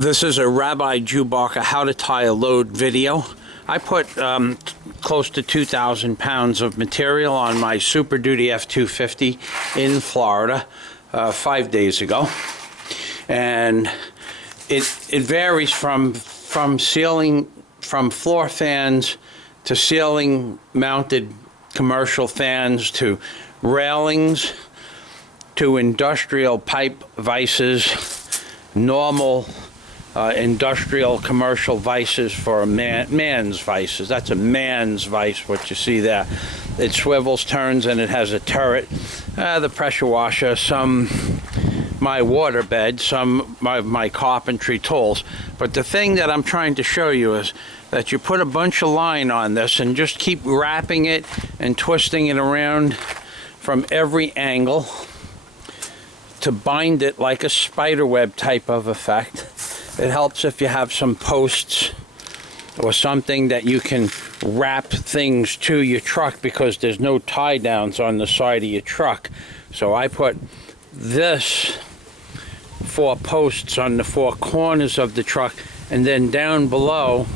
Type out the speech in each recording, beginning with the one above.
This is a Rabbi Chewbacca how to tie a load video. I put close to 2,000 pounds of material on my Super Duty F-250 in Florida 5 days ago. And it varies from floor fans to ceiling mounted commercial fans to railings to industrial pipe vices, normal industrial commercial vices for a man's vices. That's a man's vice, what you see there. It swivels, turns, and it has a turret, the pressure washer, my water bed, some of my carpentry tools. But the thing that I'm trying to show you is that you put a bunch of line on this and just keep wrapping it and twisting it around from every angle to bind it like a spider web type of effect. It helps if you have some posts or something that you can wrap things to your truck, because there's no tie downs on the side of your truck. So I put this 4 posts on the 4 corners of the truck, and then down below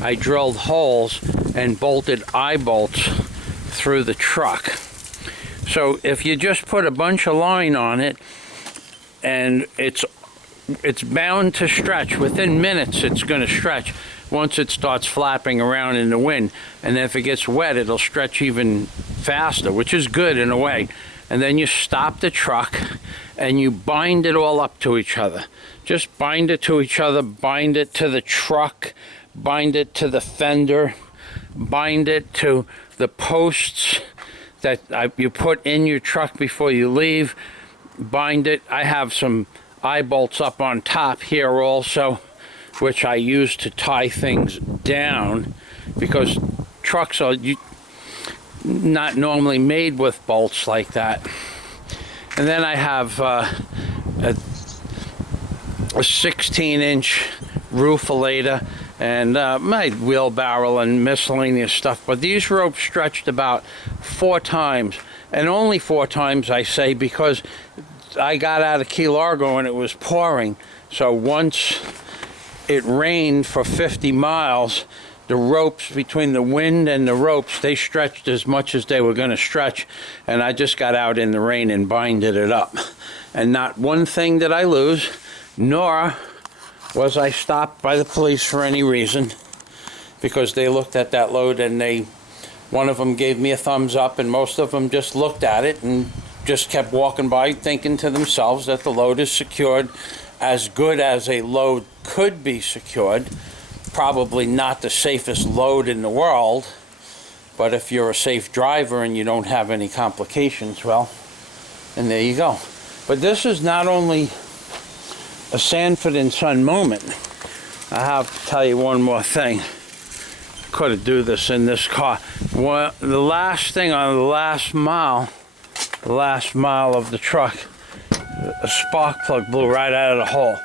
I drilled holes and bolted eye bolts through the truck. So if you just put a bunch of line on it, and it's bound to stretch. Within minutes it's going to stretch once it starts flapping around in the wind, and if it gets wet it'll stretch even faster, which is good in a way. And then you stop the truck and you bind it all up to each other. Just bind it to each other, bind it to the truck, bind it to the fender, bind it to the posts that you put in your truck before you leave. Bind it. I have some eye bolts up on top here also, which I use to tie things down, because trucks are not normally made with bolts like that. And then I have a 16-inch roof-a-lader and my wheelbarrow and miscellaneous stuff. But these ropes stretched about 4 times, and only 4 times I say, because I got out of Key Largo and it was pouring. So once it rained for 50 miles, the ropes, between the wind and the ropes, they stretched as much as they were going to stretch, and I just got out in the rain and binded it up. And not one thing did I lose, nor was I stopped by the police for any reason, because they looked at that load and one of them gave me a thumbs up, and most of them just looked at it and just kept walking by, thinking to themselves that the load is secured as good as a load could be secured. Probably not the safest load in the world, but if you're a safe driver and you don't have any complications, well, and there you go. But this is not only a Sanford and Son moment. I have to tell you one more thing. Could do this in this car. The last thing on the last mile of the truck, a spark plug blew right out of the hole.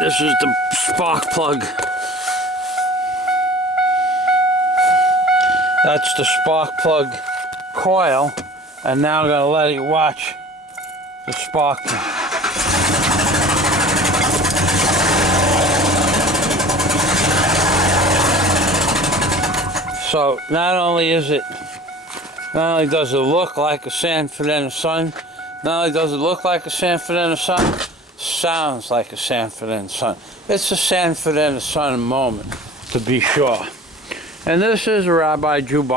This is the spark plug. That's the spark plug coil, and now I'm going to let you watch the spark. So not only does it look like a Sanford and Son, not only does it look like a Sanford and Son, sounds like a Sanford and Son. It's a Sanford and Son moment, to be sure. And this is Rabbi Chewbacca.